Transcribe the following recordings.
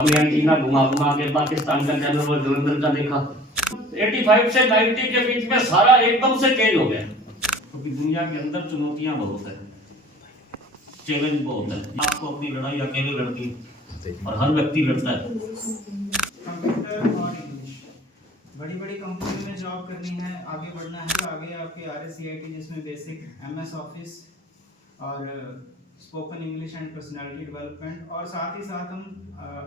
हमने एंटीना घुमा घुमा के पाकिस्तान का चैनल और धुरंधर का देखा। 85 से 90 के बीच में सारा एकदम से चेंज हो गया, क्योंकि दुनिया के अंदर चुनौतियां बहुत है, चैलेंज बहुत है। आपको अपनी लड़ाई अकेले लड़ती है और हर व्यक्ति लड़ता है। कंप्यूटर और इंग्लिश, बड़ी बड़ी कंपनियों में जॉब करनी है, आगे बढ़ना है तो आगे आपके RSCIT जिसमें बेसिक MS ऑफिस और spoken English and personality development और साथ ही साथ हम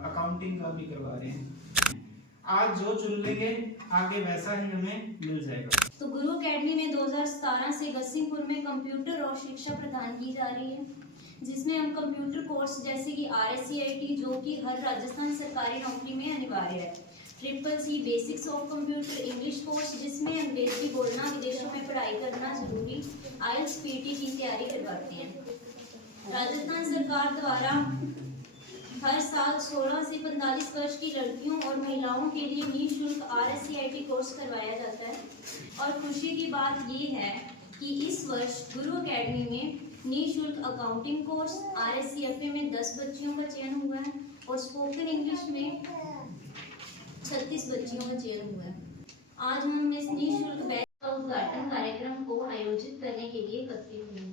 अकाउंटिंग का भी करवा रहे हैं। आज जो चुन लेंगे आगे वैसा ही हमें मिल जाएगा। तो गुरु अकेडमी में 2017 से गसीपुर में कंप्यूटर और शिक्षा प्रदान की जा रही है, जिसमें हम कंप्यूटर कोर्स जैसे कि RSCIT जो कि हर राजस्थान सरकारी नौकरी में अनिवार्य है, CCC basics of computer English course जिसमें अंग्रेजी बोलना, विदेशों में पढ़ाई करना जरूरी, IELTS PT की तैयारी करवाते हैं। राजस्थान सरकार द्वारा हर साल 16 से 45 वर्ष की लड़कियों और महिलाओं के लिए निःशुल्क RSCIT कोर्स करवाया जाता है। और खुशी की बात ये है कि इस वर्ष गुरु अकेडमी में निःशुल्क अकाउंटिंग कोर्स RSCFA में 10 बच्चियों का चयन हुआ है और स्पोकन इंग्लिश में 36 बच्चियों का चयन हुआ है। आज हम इस निःशुल्क बैच का उद्घाटन कार्यक्रम को आयोजित करने के लिए एकत्रित हुए हैं।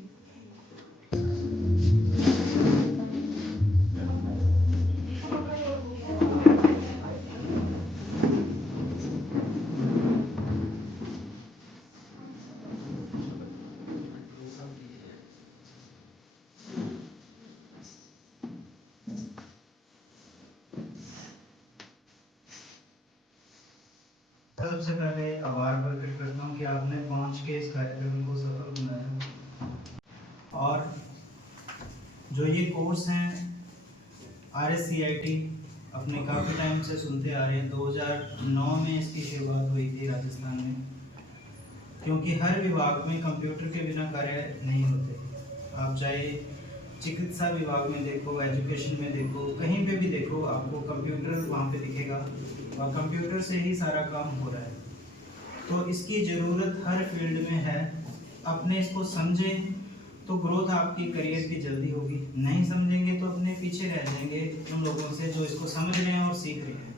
सबसे पहले आभार प्रकट करता हूँ कि आपने पहुँच के इस कार्यक्रम को सफल बनाया। और जो ये कोर्स हैं RSCIT अपने काफ़ी टाइम से सुनते आ रहे हैं। 2009 में इसकी शुरुआत हुई थी राजस्थान में, क्योंकि हर विभाग में कंप्यूटर के बिना कार्य नहीं होते। आप चाहे चिकित्सा विभाग में देखो, एजुकेशन में देखो, कहीं पे भी देखो, आपको कंप्यूटर वहाँ पे दिखेगा और कंप्यूटर से ही सारा काम हो रहा है। तो इसकी ज़रूरत हर फील्ड में है। अपने इसको समझें तो ग्रोथ आपकी करियर की जल्दी होगी, नहीं समझेंगे तो अपने पीछे रह जाएंगे उन लोगों से जो इसको समझ रहे हैं और सीख रहे हैं।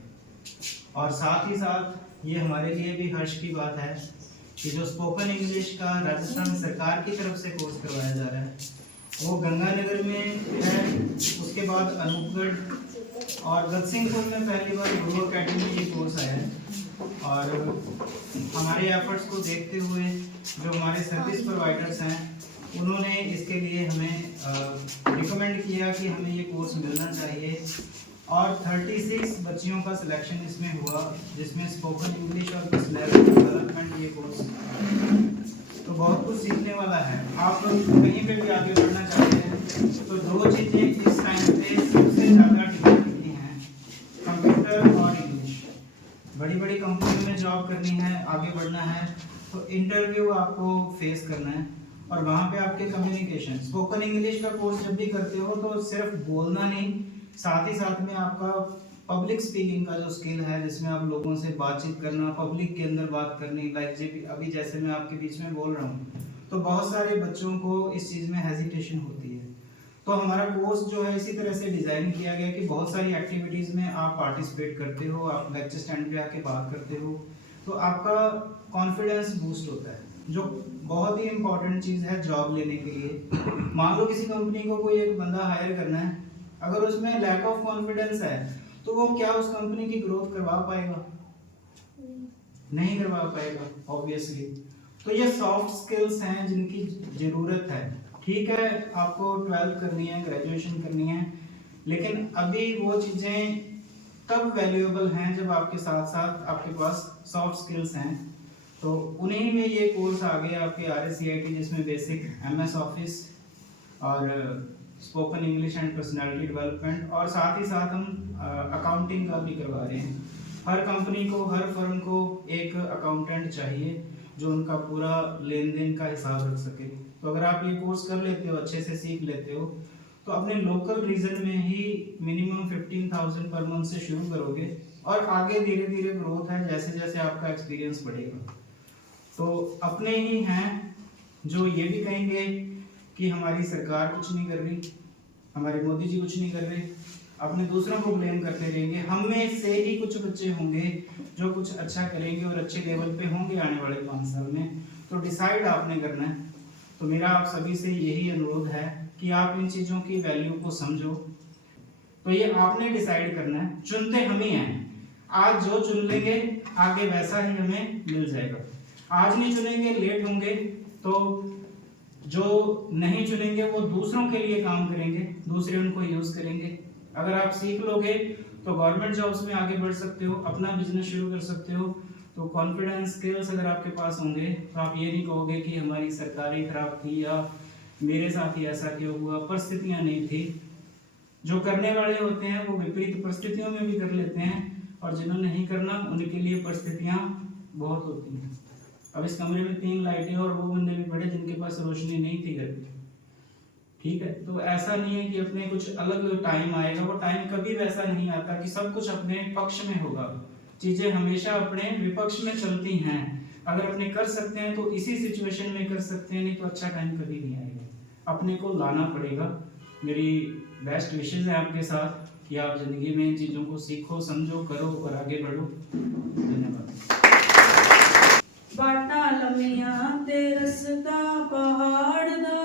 और साथ ही साथ ये हमारे लिए भी हर्ष की बात है कि जो स्पोकन इंग्लिश का राजस्थान सरकार की तरफ से कोर्स करवाया जा रहा है वो गंगानगर में है, उसके बाद अनूपगढ़ और गतसिंहपुर में पहली बार गुरु अकेडमी में ये कोर्स आया है। और हमारे एफर्ट्स को देखते हुए जो हमारे सर्विस प्रोवाइडर्स हैं उन्होंने इसके लिए हमें रिकमेंड किया कि हमें ये कोर्स मिलना चाहिए। और 36 बच्चियों का सिलेक्शन इसमें हुआ, जिसमें स्पोकन इंग्लिश और पर्सनैलिटी डेवलपमेंट ये कोर्स, तो बहुत कुछ सीखने वाला है। आप लोग कहीं पे भी आगे बढ़ना चाहते हैं तो दो चीज़ें इस टाइम पे सबसे ज़्यादा डिमांड की हैं, कंप्यूटर और इंग्लिश। बड़ी बड़ी कंपनियों में जॉब करनी है, आगे बढ़ना है तो इंटरव्यू आपको फेस करना है और वहाँ पे आपके कम्युनिकेशन, स्पोकन इंग्लिश का कोर्स जब भी करते हो तो सिर्फ बोलना नहीं, साथ ही साथ में आपका पब्लिक स्पीकिंग का जो स्किल है, जिसमें आप लोगों से बातचीत करना, पब्लिक के अंदर बात करनी, लाइक अभी जैसे मैं आपके बीच में बोल रहा हूँ तो बहुत सारे बच्चों को इस चीज़ में हेजिटेशन होती है। तो हमारा कोर्स जो है इसी तरह से डिज़ाइन किया गया कि बहुत सारी एक्टिविटीज़ में आप पार्टिसिपेट करते हो, आप लेक्चर स्टैंड पे आके बात करते हो तो आपका कॉन्फिडेंस बूस्ट होता है, जो बहुत ही इंपॉर्टेंट चीज़ है जॉब लेने के लिए। मान लो किसी कंपनी को कोई एक बंदा हायर करना है, अगर उसमें लैक ऑफ कॉन्फिडेंस है तो वो क्या उस कंपनी की ग्रोथ करवा पाएगा? नहीं करवा पाएगा ऑब्वियसली। तो ये सॉफ्ट स्किल्स हैं जिनकी ज़रूरत है। ठीक है, आपको 12th करनी है, ग्रेजुएशन करनी है, लेकिन अभी वो चीज़ें तब वैल्यूएबल हैं जब आपके साथ साथ आपके पास सॉफ्ट स्किल्स हैं। तो उन्हीं में ये कोर्स आ गए आपके RSCIT जिसमें बेसिक MS ऑफिस और spoken English and personality development और साथ ही साथ हम अकाउंटिंग का भी करवा रहे हैं। हर कंपनी को, हर फर्म को एक अकाउंटेंट चाहिए जो उनका पूरा लेन देन का हिसाब रख सके। तो अगर आप ये कोर्स कर लेते हो, अच्छे से सीख लेते हो, तो अपने लोकल रीजन में ही मिनिमम 15,000 पर मंथ से शुरू करोगे और आगे धीरे धीरे ग्रोथ है जैसे जैसे आपका एक्सपीरियंस बढ़ेगा। तो अपने ही हैं जो ये भी कहेंगे कि हमारी सरकार कुछ नहीं कर रही, हमारे मोदी जी कुछ नहीं कर रहे। अपने दूसरों को ब्लेम करते रहेंगे, हम में से ही कुछ बच्चे होंगे जो कुछ अच्छा करेंगे और अच्छे लेवल पे होंगे आने वाले 5 साल में। तो डिसाइड आपने करना है। तो मेरा आप सभी से यही अनुरोध है कि आप इन चीज़ों की वैल्यू को समझो। तो ये आपने डिसाइड करना है, चुनते हम ही हैं। आज जो चुन लेंगे आगे वैसा ही हमें मिल जाएगा। आज नहीं चुनेंगे, लेट होंगे, तो जो नहीं चुनेंगे वो दूसरों के लिए काम करेंगे, दूसरे उनको यूज करेंगे। अगर आप सीख लोगे तो गवर्नमेंट जॉब्स में आगे बढ़ सकते हो, अपना बिजनेस शुरू कर सकते हो। तो कॉन्फिडेंस स्किल्स अगर आपके पास होंगे तो आप ये नहीं कहोगे कि हमारी सरकारें खराब थी या मेरे साथ ही ऐसा क्यों हुआ, परिस्थितियां नहीं थी। जो करने वाले होते हैं वो विपरीत परिस्थितियों में भी कर लेते हैं, और जिन्होंने नहीं करना उनके लिए परिस्थितियां बहुत होती हैं। अब इस कमरे में 3 लाइटें और वो बंदे भी पड़े जिनके पास रोशनी नहीं थी घर पे, ठीक है। तो ऐसा नहीं है कि अपने कुछ अलग टाइम आएगा, वो टाइम कभी वैसा नहीं आता कि सब कुछ अपने पक्ष में होगा। चीजें हमेशा अपने विपक्ष में चलती हैं। अगर अपने कर सकते हैं तो इसी सिचुएशन में कर सकते हैं, नहीं तो अच्छा टाइम कभी नहीं आएगा। अपने को लाना पड़ेगा। मेरी बेस्ट विशेष है आपके साथ कि आप जिंदगी में इन चीजों को सीखो, समझो, करो और आगे बढ़ो। धन्यवाद। बाटा लमिया ते रस्ता पहाड़ दा,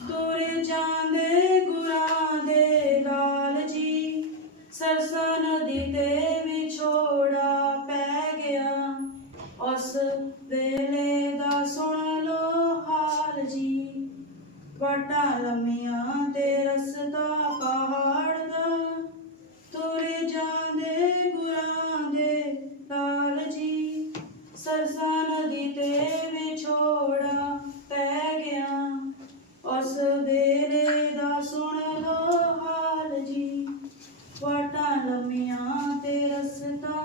तुरे जांदे गुरां दे लाल जी, सरसा नदी ते विछोड़ा पै गया, उस वेले दा सुन लो हाल जी। बाटा लमिया ते रस्ता पहाड़ दा, तुरे जांदे गुरां दे लाल जी, सरसा नदी ते विछोड़ा पै गया, उस वेले दा सुन लो हाल जी। वाटा लमिया ते रस्ता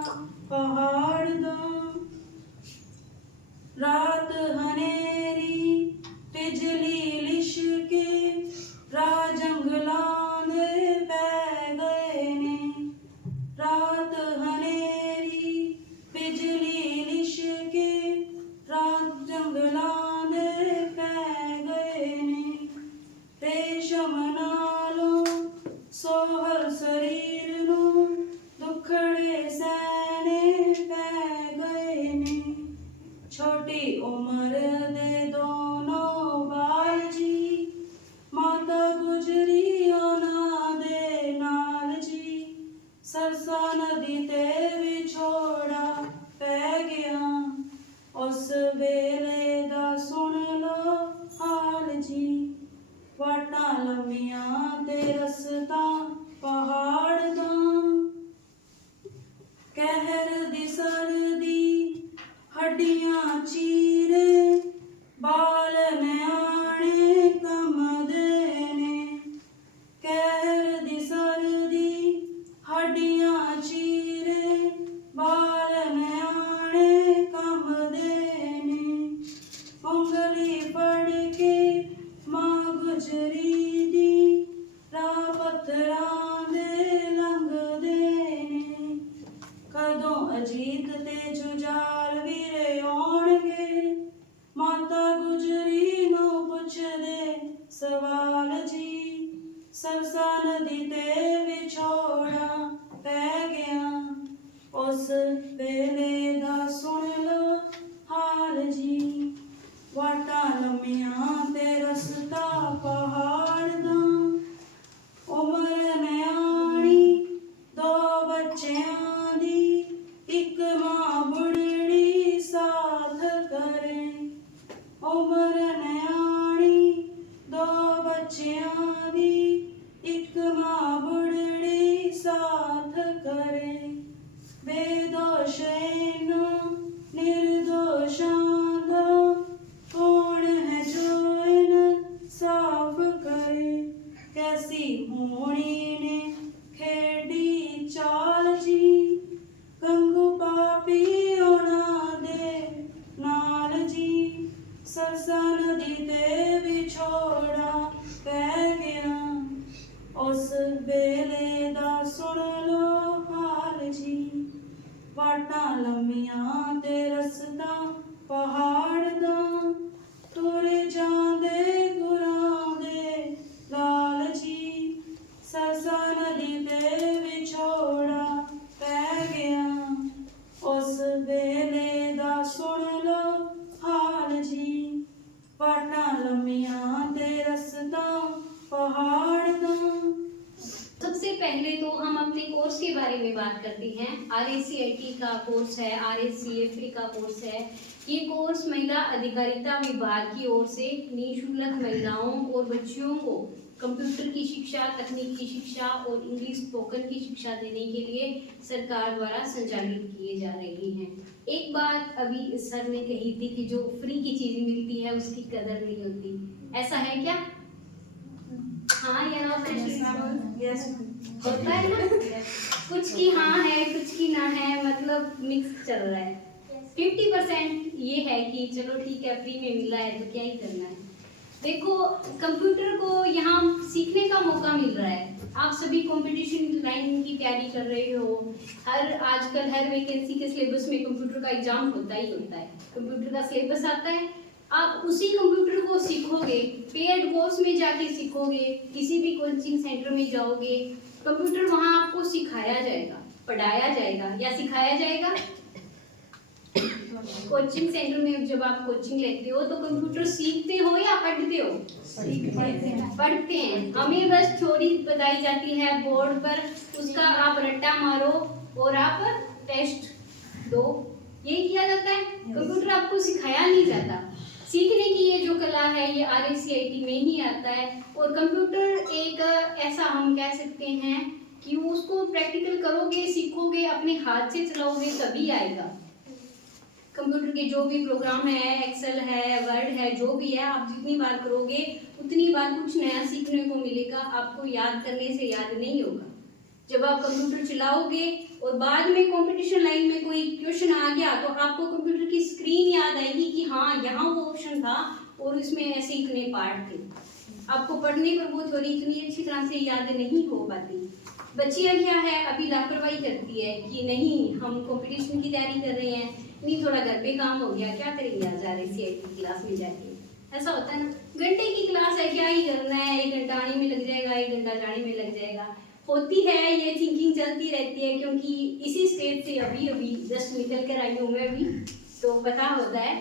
पहाड़ दा, रात हनेरी बिजली लिशके, राह जंगलां दे पै गए ने, रात हनेरी बिजली लिशके, रात जंगलां दे पै गए ने, रेशम नालों सोहल शरीर नूं दुखड़े सहने पै गए ने, छोटी उम्र दे दोनों बाल जी, माता गुजरी उन्हां दे नाल जी, सरसा नदी ते विछोड़ा पै गया, उस वेले दा सुन लो हाल जी। वाटा लमिया ते रस्ता पहाड़ दा, कहर दी सर्दी हड्डियां चीरे, बाल न्याणे कमदे ने, कहर दी सर्दी हड्डियां चीरे, बाल न्याणे कमदे ने, उंगली फड़ के मां गुजरी दी, राह पत्थरां दे लंघदे ने, कदों अजीत ते जुझार वीरे आउणगे, माता गुजरी नूं पुछदे सवाल जी, सरसा नदी ते विछोड़ा पै गया, उस वेले दा सुन लो हाल जी। वाटा लमिया ते रस्ता पहाड़ दा, उमर न्याणी दो बच्चियां दी, इक मां बुढ़ड़ी साथ करे, उमर न्याणी दो बच्चियां दी, इक मां बुढ़ड़ी साथ करे, बेदोष इन्हां निर्दोषां दा, कौन है जो इन साफ करे, कैसी होनी ने खेड़ी चाल जी, गंगू पापी उन्हां दे नाल जी, सरसा नदी ते विछोड़ा पै गया, उस वेले दा सुन लो हाल जी। वाटा बारे में बात करते हैं। RACIT का कोर्स है, RACFA का कोर्स है। ये कोर्स महिला अधिकारिता विभाग की ओर से निःशुल्क महिलाओं और बच्चियों को कंप्यूटर की शिक्षा, तकनीक की शिक्षा और इंग्लिश स्पोकन की शिक्षा देने के लिए सरकार द्वारा संचालित किए जा रहे हैं। एक बात अभी सर ने कही थी कि जो फ्री की चीज़ मिलती है उसकी कदर नहीं होती, ऐसा है क्या? हाँ या ना? यस होता है ना, कुछ की हाँ है, कुछ की ना है, मतलब मिक्स चल रहा है। 50% ये है कि चलो ठीक है, फ्री में मिला है तो क्या ही करना है। देखो, कंप्यूटर को यहाँ सीखने का मौका मिल रहा है। आप सभी कंपटीशन लाइन की तैयारी कर रहे हो। आजकल हर वैकेंसी के सिलेबस में कंप्यूटर का एग्जाम होता ही होता है। कंप्यूटर का सिलेबस आता है, आप उसी कंप्यूटर को सीखोगे, पेड कोर्स में जाके सीखोगे, किसी भी कोचिंग सेंटर में जाओगे, कंप्यूटर वहाँ आपको सिखाया जाएगा, पढ़ाया जाएगा या सिखाया जाएगा। कोचिंग सेंटर में जब आप कोचिंग लेते हो तो कंप्यूटर सीखते हो या पढ़ते हो? पढ़ते हैं। हमें बस थ्योरी बताई जाती है बोर्ड पर, उसका आप रट्टा मारो और आप टेस्ट दो, यही किया जाता है। कंप्यूटर आपको सिखाया नहीं जाता। सीखने की ये जो कला है ये RACIT में ही आता है। और कंप्यूटर एक ऐसा हम कह सकते हैं कि उसको प्रैक्टिकल करोगे, सीखोगे, अपने हाथ से चलाओगे तभी आएगा। कंप्यूटर के जो भी प्रोग्राम है, एक्सेल है, वर्ड है, जो भी है, आप जितनी बार करोगे उतनी बार कुछ नया सीखने को मिलेगा। आपको याद करने से याद नहीं होगा। जब आप कंप्यूटर चलाओगे और बाद में कंपटीशन लाइन में कोई क्वेश्चन आ गया तो आपको कंप्यूटर की स्क्रीन याद आएगी कि हाँ यहाँ वो ऑप्शन था और इसमें ऐसे इतने पार्ट थे। आपको पढ़ने पर वो थ्योरी इतनी अच्छी तरह से याद नहीं हो पाती। बच्चियाँ क्या है, अभी लापरवाही करती है कि नहीं हम कंपटीशन की तैयारी कर रहे हैं, नहीं थोड़ा घर पे काम हो गया, क्या करेंगे आज RACIT की क्लास में जाके। ऐसा होता है ना, घंटे की क्लास है, क्या ही करना है, 1 घंटा आने में लग जाएगा, 1 घंटा जाने में लग जाएगा। होती है ये थिंकिंग, चलती रहती है, क्योंकि इसी स्टेज से अभी जस्ट निकल कर आई हूँ मैं भी, तो पता होता है।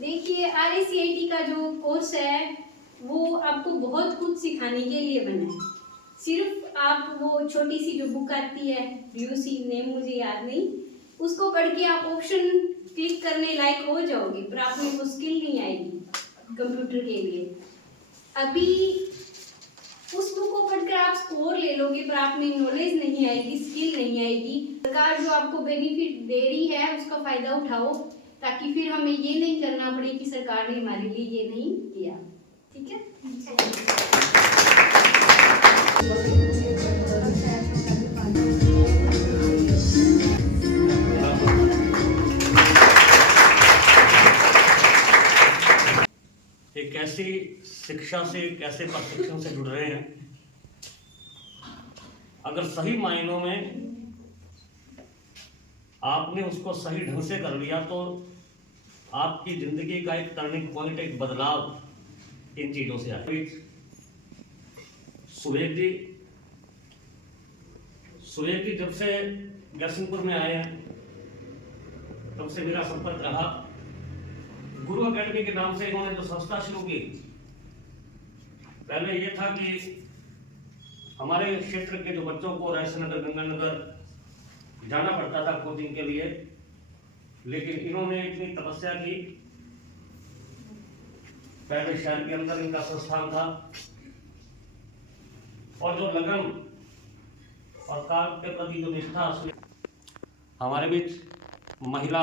देखिए, RACIT का जो कोर्स है वो आपको बहुत कुछ सिखाने के लिए बना है। सिर्फ आप वो छोटी सी जो बुक आती है, ब्लू सी, नेम मुझे याद नहीं, उसको पढ़ के आप ऑप्शन क्लिक करने लायक हो जाओगे, पर आप में वो स्किल नहीं आएगी कंप्यूटर के लिए। अभी उस बुक को पढ़कर आप स्कोर ले लोगे, पर आप में नॉलेज नहीं आएगी, स्किल नहीं आएगी। सरकार जो आपको बेनिफिट दे रही है उसका फायदा उठाओ, ताकि फिर हमें ये नहीं करना पड़े कि सरकार ने हमारे लिए ये नहीं किया। ठीक है? एक ऐसी शिक्षा से, एक ऐसे प्रशिक्षण से जुड़ रहे हैं, अगर सही मायनों में आपने उसको सही ढंग से कर लिया तो आपकी जिंदगी का एक टर्निंग पॉइंट, एक बदलाव इन चीजों से आए। सुहेब जी जब से जयसिंहपुर में आए हैं तब से मेरा संपर्क रहा। गुरु अकेडमी के नाम से इन्होंने जो संस्था शुरू की, पहले ये था कि हमारे क्षेत्र के जो बच्चों को रायसनगर, गंगानगर जाना पड़ता था कोचिंग के लिए, लेकिन इन्होंने इतनी तपस्या की। पहले शहर के अंदर इनका संस्थान था और जो लगन और काम के प्रति जो निष्ठा, हमारे बीच महिला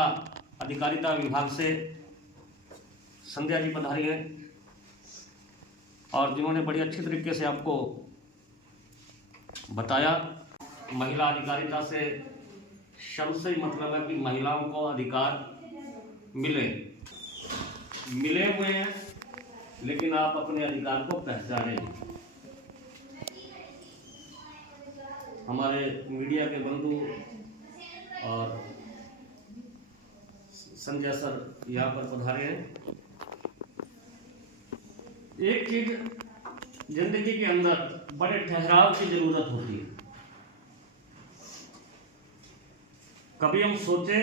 अधिकारिता विभाग से संध्या जी पधारी हैं और जिन्होंने बड़ी अच्छी तरीके से आपको बताया। महिला अधिकारिता से शब्द से ही मतलब है कि महिलाओं को अधिकार मिले हुए हैं, लेकिन आप अपने अधिकार को पहचानें। हमारे मीडिया के बंधु और संजय सर यहाँ पर पधारे हैं। एक चीज जिंदगी के अंदर बड़े ठहराव की जरूरत होती है। कभी हम सोचे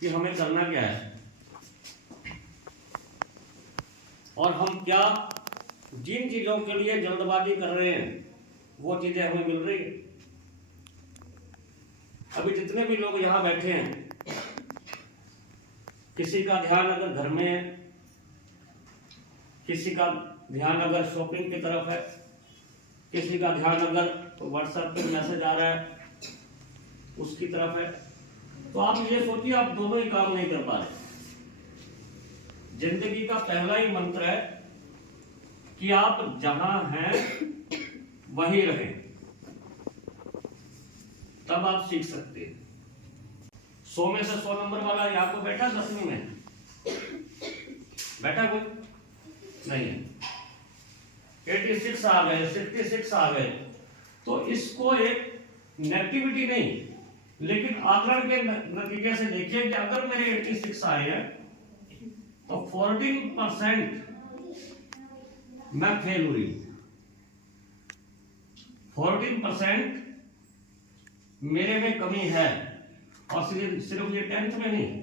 कि हमें करना क्या है और हम क्या, जिन चीजों के लिए जल्दबाजी कर रहे हैं वो चीजें हमें मिल रही है। अभी जितने भी लोग यहाँ बैठे हैं, किसी का ध्यान अगर घर में है, किसी का ध्यान अगर शॉपिंग की तरफ है, किसी का ध्यान अगर व्हाट्सएप पे मैसेज आ रहा है उसकी तरफ है, तो आप ये सोचिए आप दोनों ही काम नहीं कर पा रहे। जिंदगी का पहला ही मंत्र है कि आप जहां हैं वहीं रहें, तब आप सीख सकते हैं। 100 में से 100 नंबर वाला यहाँ को बैठा 10वीं में बैठा कोई नहीं है। 86 आ गए, 66 आ गए, तो इसको एक नेगेटिविटी नहीं, लेकिन आकलन के नतीजे से देखिए कि अगर मेरे 86 आए हैं तो 14% मैं फेल हुई। 14% मेरे में कमी है, और सिर्फ ये 10th में नहीं,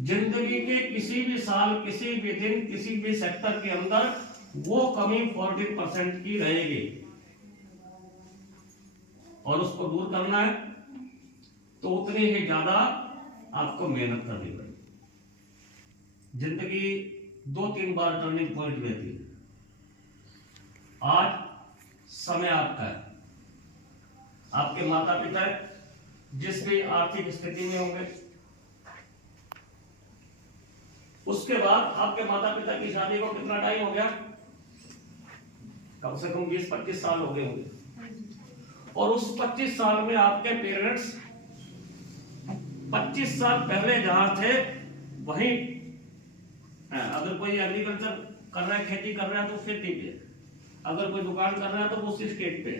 जिंदगी के किसी भी साल, किसी भी दिन, किसी भी सेक्टर के अंदर वो कमी 14% की रहेगी, और उसको दूर करना है तो उतनी ही ज्यादा आपको मेहनत करनी पड़ेगी। जिंदगी 2-3 बार टर्निंग पॉइंट लेती है। आज समय आपका है, आपके माता पिता जिस भी आर्थिक स्थिति में होंगे, उसके बाद आपके माता पिता की शादी को कितना टाइम हो गया? कम से कम 20-25 साल हो गए होंगे, और उस 25 साल में आपके पेरेंट्स 25 साल पहले जहां थे वहीं, अगर कोई एग्रीकल्चर कर रहा है, खेती कर रहा है तो खेती पे, अगर कोई दुकान कर रहा है तो वो उसी स्टेट पे,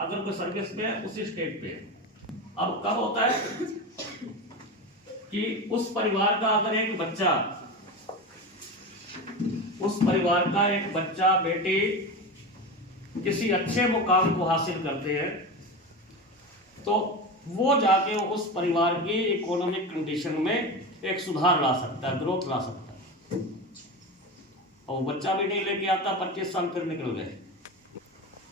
अगर कोई सर्विस पे है उसी स्टेट पे। अब कब होता है कि उस परिवार का अगर एक बच्चा, उस परिवार का एक बच्चा बेटी किसी अच्छे मुकाम को हासिल करते हैं, तो वो जाके उस परिवार की इकोनॉमिक कंडीशन में एक सुधार ला सकता है, ग्रोथ ला सकता है। और बच्चा भी नहीं लेके आता, 25 साल फिर निकल गए।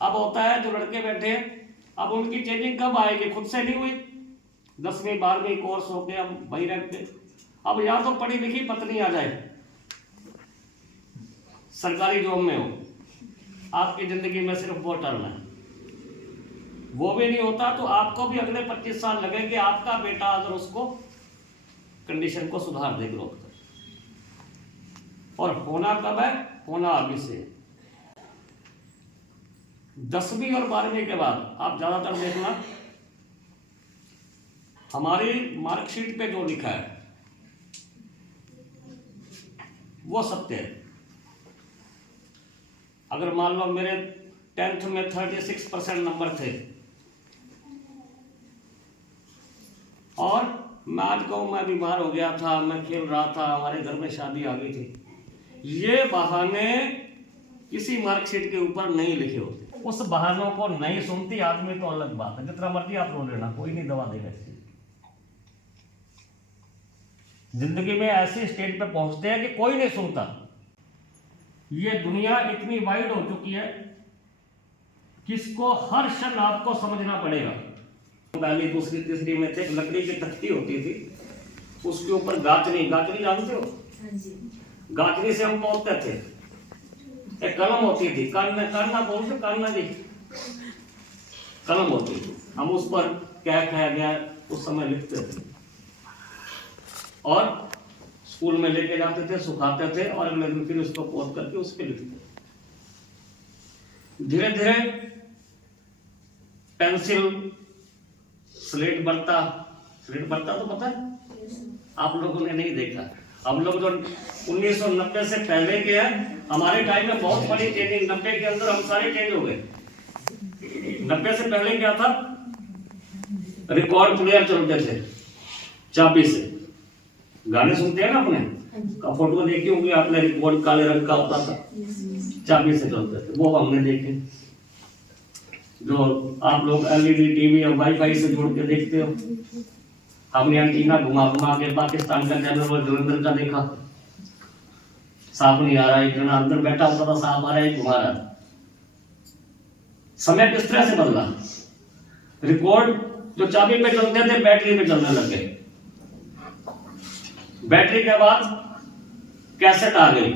अब होता है जो लड़के बैठे हैं, अब उनकी चेंजिंग कब आएगी? खुद से नहीं हुई। 10वीं 12वीं कोर्स हो गया, हम वही रहते। अब या तो पढ़ी लिखी पत्नी आ जाए, सरकारी जॉब में हो, आपकी जिंदगी में सिर्फ वो टर्न है, वो भी नहीं होता तो आपको भी अगले 25 साल लगेंगे आपका बेटा अगर उसको कंडीशन को सुधार दे, ग्रोथ कर। और होना कब है? होना अभी से। 10वीं और 12वीं के बाद आप ज्यादातर देखना, हमारी मार्कशीट पे जो लिखा है वो सत्य है। अगर मान लो मेरे 10th में 36% नंबर थे, और मैं आज कहूं मैं बीमार हो गया था, मैं खेल रहा था, हमारे घर में शादी आ गई थी, ये बहाने किसी मार्कशीट के ऊपर नहीं लिखे होते। उस बहानों को नहीं सुनती आदमी तो अलग बात है, जितना मर्जी आप रो लेना, कोई नहीं दवा देगा। जिंदगी में ऐसी स्टेज पे पहुंचते हैं कि कोई नहीं सुनता। ये दुनिया इतनी वाइड हो चुकी है कि इसको हर क्षण आपको समझना पड़ेगा। पहली दूसरी तीसरी में थे, लकड़ी की तख्ती होती थी, उसके ऊपर गाचनी, गाचनी जानते हो? गाचनी से हम बोलते थे। एक कलम होती थी, करना बोलते, करना जी, कलम होती थी, हम उस पर क्या कहा गया उस समय लिखते थे, और स्कूल में लेके जाते थे, सुखाते थे, और अगले दिन फिर उसको पोत करके उस पर लिखते थे। धीरे धीरे पेंसिल, स्लेट बढ़ता तो पता है आप लोगों ने नहीं देखा। हम लोग जो 1990 से पहले के हैं, हमारे टाइम में बहुत बड़ी चेंजिंग, 90 के अंदर हम सारे चेंज हो गए। 90 से पहले क्या था? रिकॉर्ड प्लेयर चलते थे, चाबी से गाने सुनते हैं ना अपने का, फोटो देखी होंगी आपने, रिकॉर्ड काले रंग का होता था, चाबी से चलते थे, वो हमने देखे। जो आप लोग एलईडी टीवी और वाईफाई से जोड़ के देखते हो, हमने एंटीना घुमा घुमा के पाकिस्तान का चैनल और धुरंधर का देखा, साफ नहीं आ रहा है, इतना अंदर बैठा होता था, साफ आ रहा है, घुमा रहा था। समय किस तरह से बदला? रिकॉर्ड जो चाबी पे चलते थे बैटरी पे चलने लग गए। बैटरी के बाद कैसेट आ गई।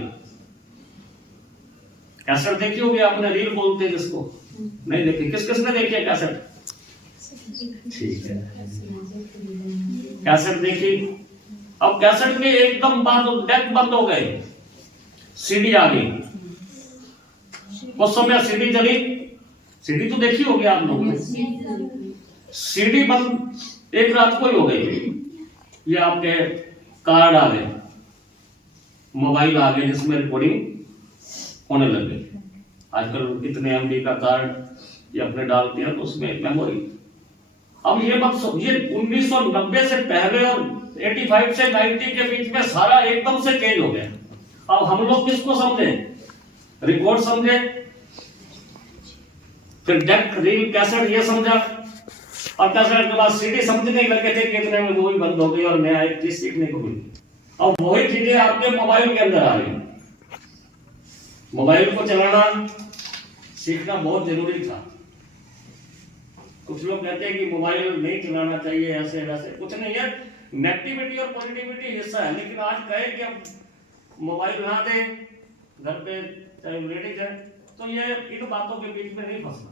कैसेट देखी होगी आपने, रील बोलते हैं जिसको, नहीं देखी? किस किसने देखी है कैसेट? ठीक है, कैसेट देखी। अब कैसेट के एकदम बाद डेक बंद हो गए, सीडी आ गई। उस समय सीडी चली, सीडी तो देखी होगी आप लोगों ने। सीडी बंद एक रात को ही हो गई। ये आपके कार्ड आ गए, मोबाइल आ गए जिसमें रिकॉर्डिंग होने लग गई। आजकल कितने एमबी का कार्ड ये अपने डालते हैं तो उसमें मेमोरी। अब ये मत ये 1990 से पहले और 85 से 90 के बीच में सारा एकदम से चेंज हो गया। अब हम लोग किसको समझे? रिकॉर्ड समझे, फिर डेक, रील, कैसेट ये समझा, और कैसेट के बाद सीडी समझने लगे थे कि इतने में मूवी बंद हो गई और नया एक चीज सीखने को मिली। अब वही चीजें आपके मोबाइल के अंदर आ रही। मोबाइल को चलाना सीखना बहुत जरूरी था। कुछ लोग कहते हैं कि मोबाइल नहीं चलाना चाहिए, ऐसे वैसे, कुछ नहीं है। नेगेटिविटी और पॉजिटिविटी हिस्सा है। लेकिन आज कहे कि अब मोबाइल ना दे घर पे, चाहे लेडीज है, तो ये इन बातों के बीच में नहीं फंसना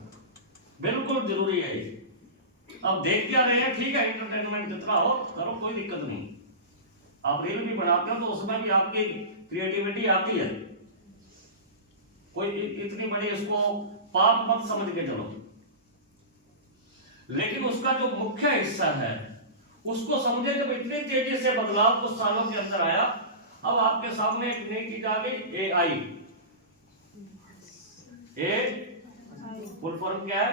बिल्कुल जरूरी है। ये अब देख क्या रहे हैं, ठीक है, एंटरटेनमेंट जितना हो करो, कोई दिक्कत नहीं। आप रील भी बनाते हो तो उसमें भी आपकी क्रिएटिविटी आती है। कोई इतनी बड़ी इसको पाप मत समझ के चलो, लेकिन उसका जो मुख्य हिस्सा है उसको समझे। जब इतनी तेजी से बदलाव कुछ सालों के अंदर आया, अब आपके सामने एक नई चीज आ गई, एआई। फुल फॉर्म क्या है?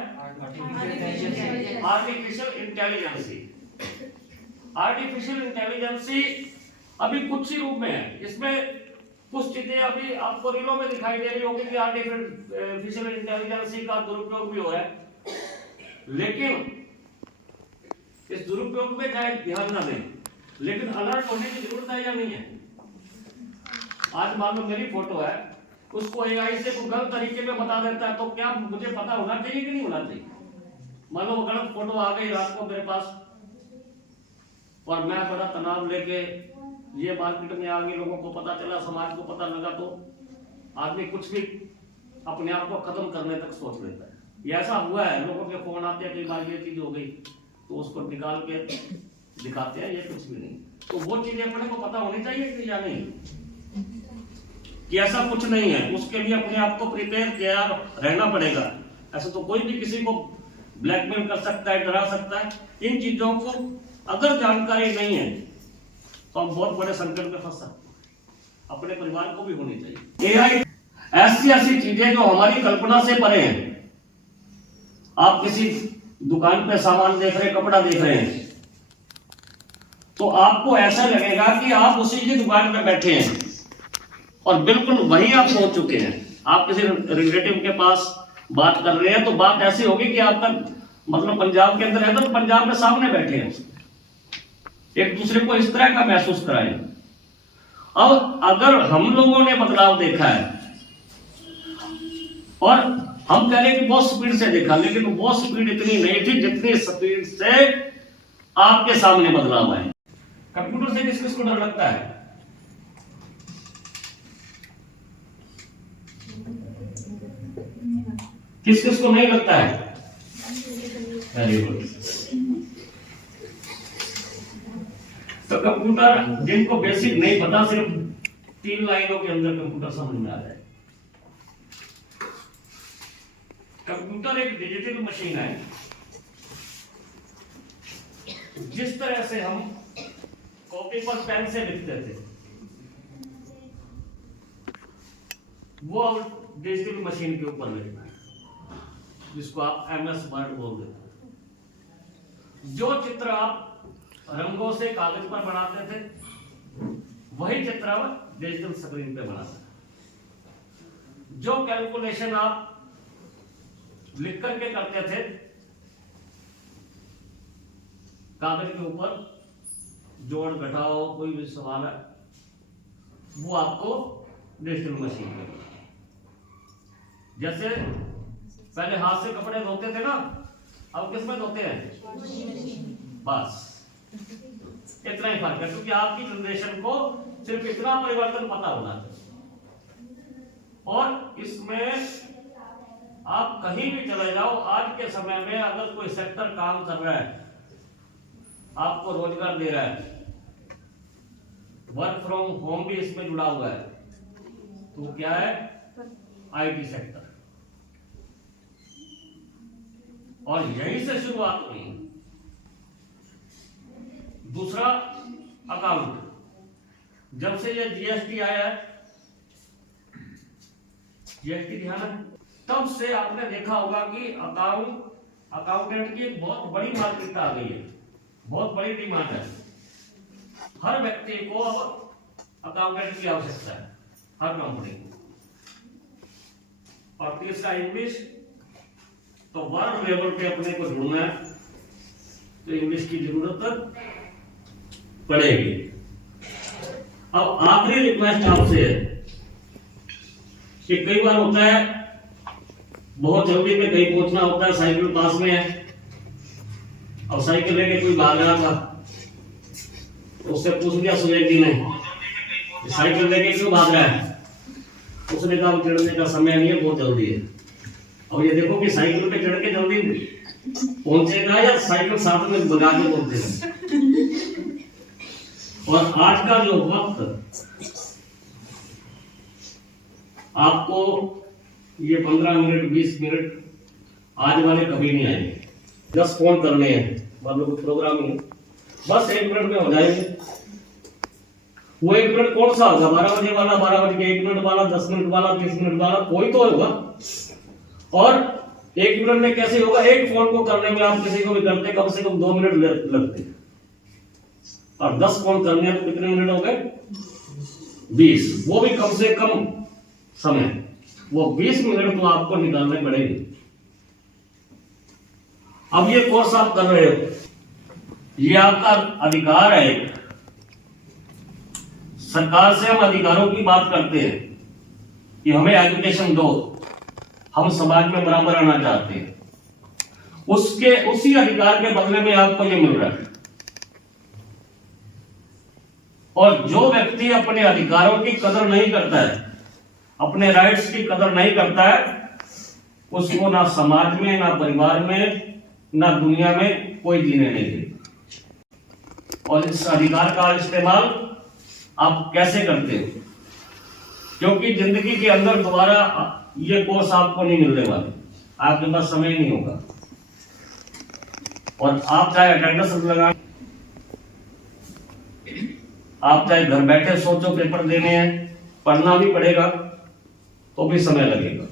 Artificial intelligence. आर्टिफिशियल इंटेलिजेंसी अभी कुछ ही रूप में है। इसमें कुछ चीजें अभी आपको रीलों में दिखाई दे रही होगी कि आर्टिफिशियल इंटेलिजेंसी का दुरुपयोग भी हो रहा है, लेकिन इस दुरुपयोग में चाहे ध्यान ना दें, लेकिन अलर्ट होने की जरूरत है या नहीं है? आज मान लो मेरी फोटो है, उसको एआई से कोई गलत तरीके में बता देता है, तो क्या मुझे पता होना चाहिए कि नहीं होना चाहिए? मान लो वो गलत फोटो आ गई रात को मेरे पास, और मैं बड़ा तनाव लेके ये मार्केट में आ गई, लोगों को पता चला, समाज को पता लगा, तो आदमी कुछ भी अपने आप को खत्म करने तक सोच लेता है। ये ऐसा हुआ है, लोगों के फोन आते हैं, कई बार ये चीज हो गई तो उसको निकाल के दिखाते हैं, ये कुछ भी नहीं। तो वो चीजें अपने को पता होनी चाहिए या नहीं कि ऐसा कुछ नहीं है। उसके लिए अपने आप को प्रिपेयर किया रहना पड़ेगा। ऐसा तो कोई भी किसी को ब्लैकमेल कर सकता है, डरा सकता है। इन चीजों को अगर जानकारी नहीं है तो हम बहुत बड़े संकट में फंस सकते हैं। अपने परिवार को भी होनी चाहिए। एआई ऐसी चीजें जो हमारी कल्पना से परे हैं। आप किसी दुकान पे सामान देख रहे हैं, कपड़ा देख रहे हैं, तो आपको ऐसा लगेगा कि आप उसी की दुकान पे बैठे हैं और बिल्कुल वहीं आप पहुंच चुके हैं। आप किसी रिलेटिव के पास बात कर रहे हैं तो बात ऐसी होगी कि आपका मतलब पंजाब के अंदर है तो पंजाब में सामने बैठे हैं, एक दूसरे को इस तरह का महसूस कराएं। अब अगर हम लोगों ने बदलाव देखा है और हम कह रहे हैं कि बहुत स्पीड से देखा, लेकिन वो स्पीड इतनी नहीं थी जितनी स्पीड से आपके सामने बदलाव आए। कंप्यूटर से किस किस को डर लगता है? किस किस को नहीं लगता है? Very good. तो कंप्यूटर जिनको बेसिक नहीं पता, सिर्फ 3 लाइनों के अंदर कंप्यूटर समझ में आ जाए। कंप्यूटर एक डिजिटल मशीन है। जिस तरह से हम कॉपी पर पेन से लिखते थे, वो डिजिटल मशीन के ऊपर लिखना है, जिसको आप MS वर्ड बोल देते हैं। जो चित्र आप रंगों से कागज पर बनाते थे, वही चित्र आप डिजिटल स्क्रीन पे बनाते हैं। जो कैलकुलेशन आप लिख करके करते थे कागज के ऊपर, जोड़ घटाओ कोई भी सवाल है, वो आपको डिजिटल मशीन पे। जैसे पहले हाथ से कपड़े धोते थे ना, अब किस में धोते हैं? बस इतना ही फर्क है, क्योंकि आपकी जनरेशन को सिर्फ इतना परिवर्तन पता होना चाहिए। और इसमें आप कहीं भी चले जाओ, आज के समय में अगर कोई सेक्टर काम कर रहा है, आपको रोजगार दे रहा है, वर्क फ्रॉम होम भी इसमें जुड़ा हुआ है, तो क्या है? IT sector. और यहीं से शुरुआत हुई। दूसरा, अकाउंट। जब से ये जीएसटी आया है, जीएसटी ध्यान है, तब से आपने देखा होगा कि अकाउंटेंट की एक बहुत बड़ी मार्केट आ गई है, बहुत बड़ी डिमांड है। हर व्यक्ति को अब अकाउंटेंट की आवश्यकता है, हर कंपनी को। और तीसरा, इंग्लिश। तो वर्ल्ड लेवल पे अपने को जुड़ना है, तो इंग्लिश की जरूरत पड़ेगी। अब आखिरी रिक्वेस्ट आपसे है कि कई बार होता है बहुत जल्दी में कहीं पहुंचना होता है, साइकिल पास में है और साइकिल लेके कोई भाग रहा था, तो उससे पूछ लिया सुबह की नहीं, साइकिल लेके क्यों भाग रहा है? उसने कहा चढ़ने का समय नहीं है, बहुत जल्दी है। और ये देखो कि साइकिल पे चढ़ के जल्दी पहुंचेगा या साइकिल साथ में बगा के पहुंचेगा। और आज का जो वक्त, आपको ये 15 मिनट 20 मिनट आज वाले कभी नहीं आएंगे। 10 फोन करने हैं, मतलब प्रोग्राम में बस 1 मिनट में हो जाएंगे। वो 1 मिनट कौन सा होगा? 12 बजे वाला, 12 बजे के 1 मिनट वाला, 10 मिनट वाला, 30 मिनट वाला, कोई तो होगा। और 1 मिनट में कैसे होगा? एक फोन को करने में आप किसी को भी करते कम से कम 2 मिनट लगते, और 10 फोन करने में कितने मिनट हो गए? 20। वो भी कम से कम समय, वो 20 मिनट तो आपको निकालने पड़ेंगे। अब ये कोर्स आप कर रहे हो, ये आपका अधिकार है। सरकार से हम अधिकारों की बात करते हैं कि हमें एजुकेशन दो, हम समाज में बराबर आना चाहते हैं। उसी अधिकार के बदले में आपको ये मिल रहा है। और जो व्यक्ति अपने अधिकारों की कदर नहीं करता है, अपने राइट्स की कदर नहीं करता है, उसको ना समाज में, ना परिवार में, ना दुनिया में कोई जीने नहीं देगा। और इस अधिकार का इस्तेमाल आप कैसे करते हो? क्योंकि जिंदगी के अंदर दोबारा ये कोर्स आपको नहीं मिलने वाले, आपके पास समय नहीं होगा। और आप चाहे अटेंडेंस लगाएं, आप चाहे घर बैठे सोचो पेपर देने हैं, पढ़ना भी पड़ेगा, तो भी समय लगेगा।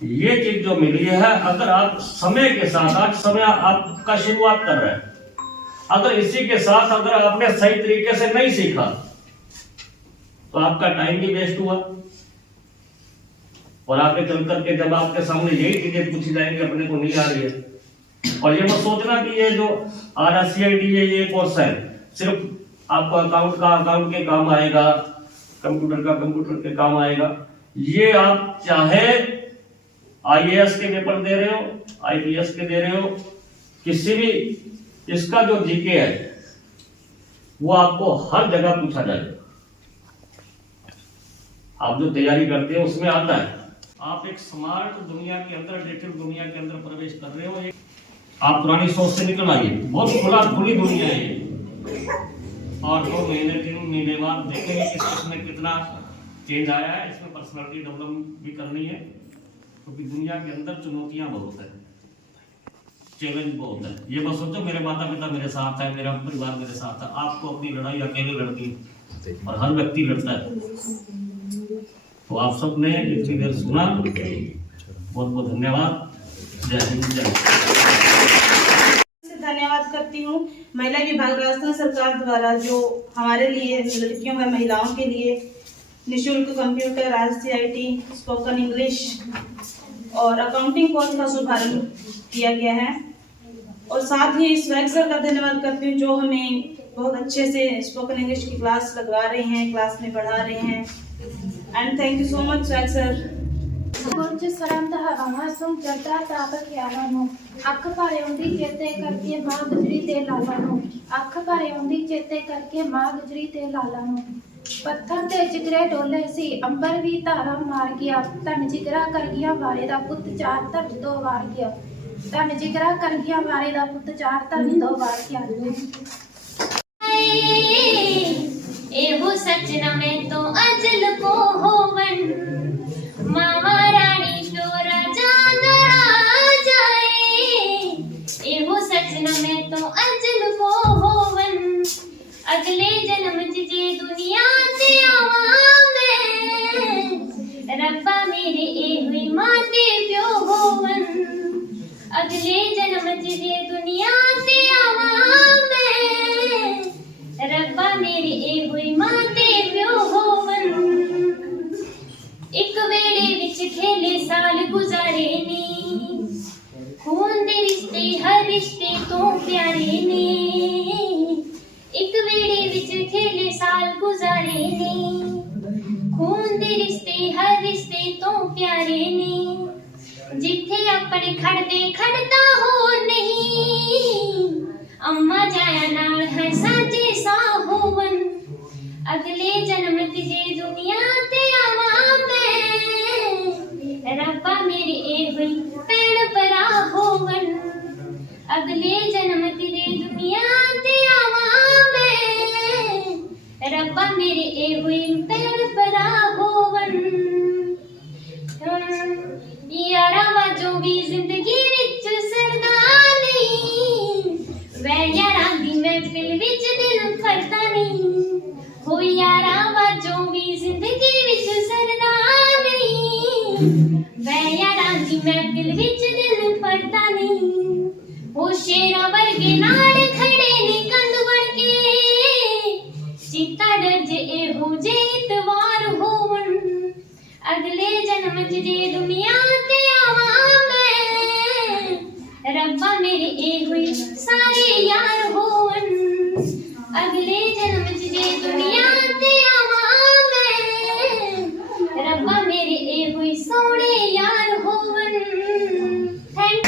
ये चीज जो मिली है, अगर आप समय के साथ, आज समय आपका शुरुआत कर रहा है, अगर इसी के साथ अगर आपने सही तरीके से नहीं सीखा तो आपका टाइम भी वेस्ट हुआ। और आगे चल करके जब आपके सामने यही चीजें पूछी जाएंगी, अपने को नहीं आ रही है। और ये मत सोचना कि ये जो RSCID ये कोर्स है सिर्फ आपको अकाउंट के काम आएगा, कंप्यूटर के काम आएगा। ये आप चाहे IAS के पेपर दे रहे हो, IPS के दे रहे हो, किसी भी, इसका जो जीके है वो आपको हर जगह पूछा जाएगा। आप जो तैयारी करते हैं उसमें आता है। आप एक स्मार्ट दुनिया के अंदर, डिजिटल दुनिया के अंदर प्रवेश कर रहे हो। आप पुरानी सोच से निकल आइए, बहुत खुली दुनिया है ये। और 2 महीने 3 महीने बाद देखेंगे कि इसमें कितना चेंज आया है। इसमें पर्सनालिटी डेवलपमेंट भी करनी है, क्योंकि दुनिया के अंदर चुनौतियां बहुत है, चैलेंज बहुत है। ये बस सोचो मेरे माता पिता मेरे साथ है, मेरा परिवार मेरे साथ है। आपको अपनी लड़ाई अकेले लड़नी है और हर व्यक्ति लड़ता है। तो आप सब ने इतनी देर सुना, बहुत बहुत धन्यवाद। जय हिंद, जय धन्यवाद करती हूँ महिला विभाग राजस्थान सरकार द्वारा जो हमारे लिए, लड़कियों व महिलाओं के लिए निःशुल्क कंप्यूटर, RSCID, स्पोकन इंग्लिश और अकाउंटिंग कोर्स का शुभारंभ किया गया है। और साथ ही स्वैग सर का धन्यवाद करती हूँ जो हमें बहुत अच्छे से स्पोकन इंग्लिश की क्लास लगवा रहे हैं, क्लास में पढ़ा रहे हैं। And thank you so much swag sir. ਕੁਝ ਸਰੰਦ ਹਵਾਵਾਂ ਸੁਣ ਜਰਦਾ ਤਾਪ ਖਿਆਲਾਂ ਨੂੰ ਅੱਖ ਭਰੇ ਆਉਂਦੀ ਚੇਤੇ ਕਰਕੇ ਮਾਂ ਗੁਜਰੀ ਤੇ ਲਾਲਾਂ ਨੂੰ ਅੱਖ ਭਰੇ ਆਉਂਦੀ ਚੇਤੇ ਕਰਕੇ ਮਾਂ ਗੁਜਰੀ ਤੇ ਲਾਲਾਂ ਨੂੰ ਪੱਥਰ ਤੇ ਜਿਗਰੇ ਡੋਲੇ ਸੀ ਅੰਬਰ ਵੀ ਧਾਰਾ ਮਾਰ ਗਿਆ ਧਨ ਜਿਗਰਾ ਕਰ ਗਿਆ ਵਾਰੇ ਦਾ ਪੁੱਤ ਚਾਰ ਧਨ ਦੋ ਵਾਰ ਗਿਆ ਧਨ ਜਿਗਰਾ ਕਰ ਗਿਆ ਵਾਰੇ ਦਾ ਪੁੱਤ ਚਾਰ ਧਨ ਦੋ ਵਾਰ ਗਿਆ एहो सजना में तो अजल को होवन मामा रानी प्योरा जांदरा जाए एहो सजना में तो अजल को होवन अगले जन्म जे दुनिया ते आवा मैं रब्बा मेरे ए हुई माते प्यो होवन अगले जन्म जे दुनिया ते आवा रब्बा मेरे ए हुई माते प्यो होवन एक वेड़े विच खेले साल गुजारे ने खून दे रिश्ते हर रिश्ते तो प्यारे ने एक वेड़े विच खेले साल गुजारे ने खून दे रिश्ते हर रिश्ते तो प्यारे ने जिथे अपने खड़दे खड़ता हो नहीं अम्मा जाया नाल है साजे सा होवन अगले जन्म तिजे दुनिया ते आवा मैं रब्बा मेरे ए हुई भैन भरा होवन अगले जन्म तिजे दुनिया ते आवा मैं रब्बा मेरे ए हुई भैन भरा होवन यारा वाजो भी जिंदगी विच सरदा नहीं वै यारां दी महफिल विच दिल फरदा नहीं हो यारा वाजो भी जिंदगी विच सरदा नहीं वै यारां दी महफिल विच दिल फरदा नहीं हो शेरा वर्गे नाल खड़े ने कंध बन के चिता डर जे हो जे इतवार होवन अगले जन्म जे दुनिया ते आवा मैं रब्बा मेरे ए हुई सारे यार होवन अगले जन्म जे दुनिया ते आवा मैं रब्बा मेरे ए हुई सोने यार होवन थैंक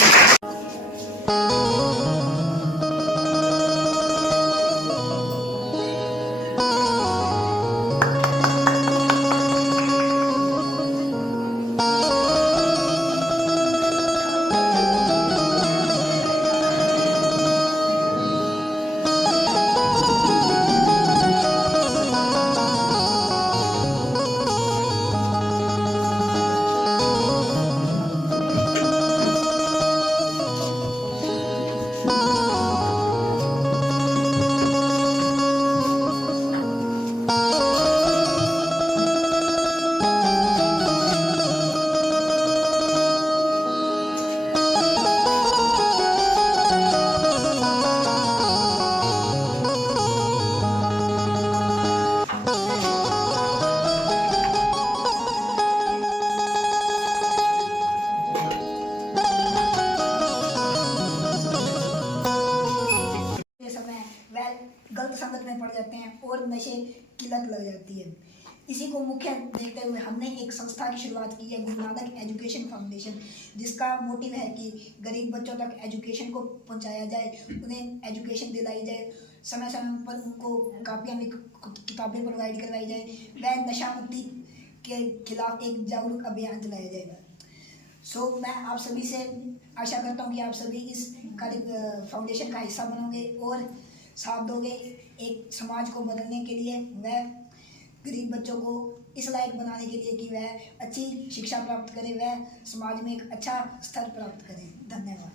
समय वह गलत संगत में पड़ जाते हैं और नशे की लत लग जाती है। इसी को मुख्य देखते हुए हमने एक संस्था की शुरुआत की है, गुरु नानक एजुकेशन फाउंडेशन, जिसका मोटिव है कि गरीब बच्चों तक एजुकेशन को पहुंचाया जाए, उन्हें एजुकेशन दिलाई जाए, समय समय पर उनको कापियाँ में किताबें प्रोवाइड करवाई जाए, वह नशा मुक्ति के खिलाफ एक जागरूक अभियान चलाया जाएगा। मैं आप सभी से आशा करता हूँ कि आप सभी इस कार्य फाउंडेशन का हिस्सा बनोगे और साथ दोगे एक समाज को बदलने के लिए, वह गरीब बच्चों को इस लायक बनाने के लिए कि वह अच्छी शिक्षा प्राप्त करें, वह समाज में एक अच्छा स्तर प्राप्त करें। धन्यवाद।